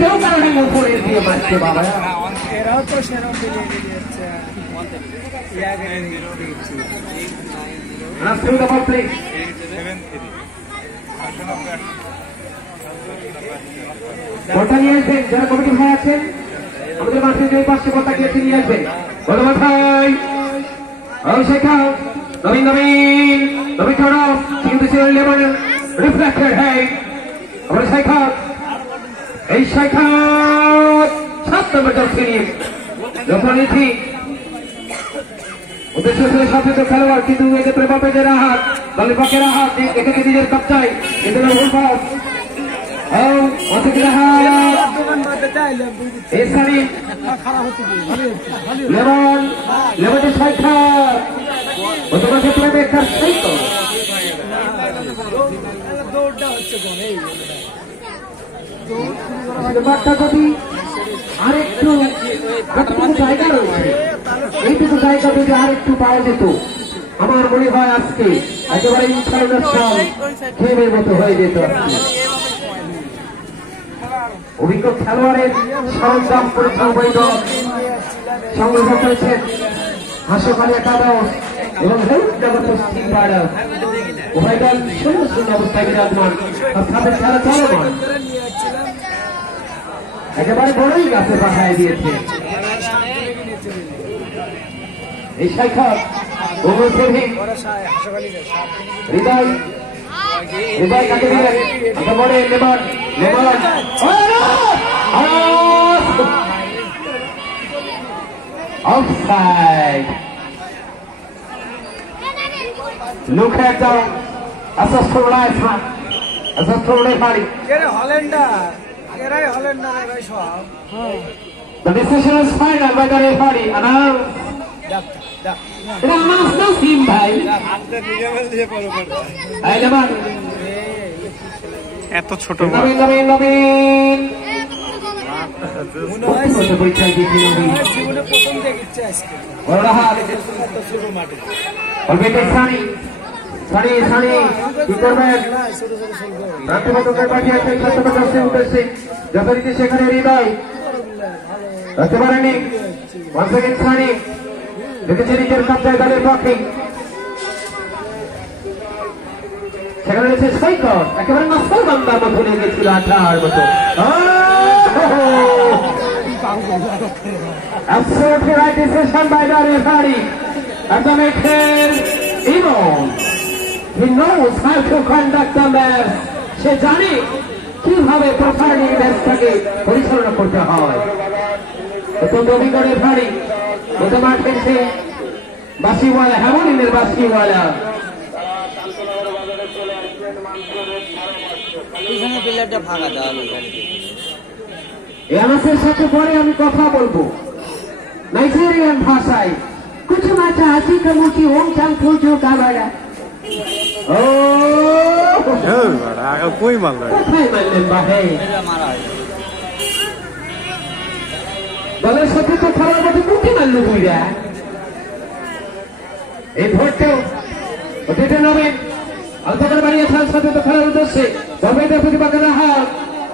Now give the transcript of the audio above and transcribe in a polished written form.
কেউ কারণে উপরে দিয়ে মারছে বাবা এরাও তো সেরকম দিলে দিচ্ছে বলটা নিয়ে আসবেন যারা কমিটি ভাই আছেন আমাদের মাঠে যে পাশে বলটা গিয়েছে নিয়ে আসবেন বলবান ভাই শেখা নবীন নবীন নবীন সৌরভ কিন্তু ছিল লেমন রিফ্লেক্টেড হ্যাঁ আমরা শেখা এই শেখা 7 নম্বর জার্সি নিয়ে যখন এসি উদ্দেশ্য ছিল সচেত খেলোয়াড় কিন্তু এক্ষেত্রে বাপেদের হাত দলের পক্ষের হাত এক্ষেত্রে নিজের কবজায় কিন্তু ভুল পাস লেমন লেমনের শেখা গতকাল ক্ষেত্রে বেকার সাইকেল দৌড়টা হচ্ছে ব্যাপারটা যদি আরেকটু জায়গা রয়েছে এইটুকু জায়গা যদি আরেকটু পাওয়া যেত আমার মনে হয় আজকে একেবারে ইন্টারন্যাশনাল গেমের মতো হয়ে যেত অভিজ্ঞ খেলোয়াড়ের সরঞ্জাম পরীক্ষা উভয় দল সংগ্রহ করেছেন হাসপালিয়া কাগজ এবং হেলথনগর পশ্চিম পাড়া উভয় দল 0-0 অবস্থায় বিরাজমান তাদের খেলা চলমান একেবারে বড়ই গাছে পাঠায় দিয়েছে এই শাইখা হৃদয় হৃদয় কাকে দিলেন বলে lemon lemon offside Look at the assist for life, man. Assist for life, buddy. The decision is final by the referee. Announce. Announce no team, bhai. Hey, Leman. এত ছোট নবীন নবীন নবীন পরীক্ষায় দিচ্ছি নবীন বড় হাত অলবেটে সানি সানি সানি কি করবেন রাষ্ট্রপতির পাঠিয়েছে ছাত্রদের উদ্দেশ্যে যথারীতি সেখানে হৃদয় রাখতে পারেনি ওয়ান সেকেন্ড সানি দেখেছে নিজের কবজায় দলের পক্ষে সেখানে রয়েছে সাইকর একেবারে নসল বান্দার মতো নিয়ে গেছিল 18 মতো Absolutely right decision by the referee. And the maker, he knows how to conduct the match. সে জানে কিভাবে প্রপারলি ম্যাচটাকে পরিচালনা করতে হয় অত্যন্ত অভিজ্ঞ রেফারি গত মাঠ খেলছে বাসিওয়ালা হেমলিনের বাসিওয়ালা এনাসের সাথে পরে আমি কথা বলবো নাইজেরিয়ান ভাষায় कुछ माचा हसी कमुची ओम चांग फूजो का बड़ा ओ कोई माल रहा কোথায় মারলেন ভাই দলের সাথে তো খেলার মধ্যে কুটি মারলো বুইরা এই ভোটটাও ওটা নবেন আলতা করে বাড়িয়ে খেলার সাথে তো খেলার উদ্দেশ্যে তবে এটা প্রতিপক্ষের হাত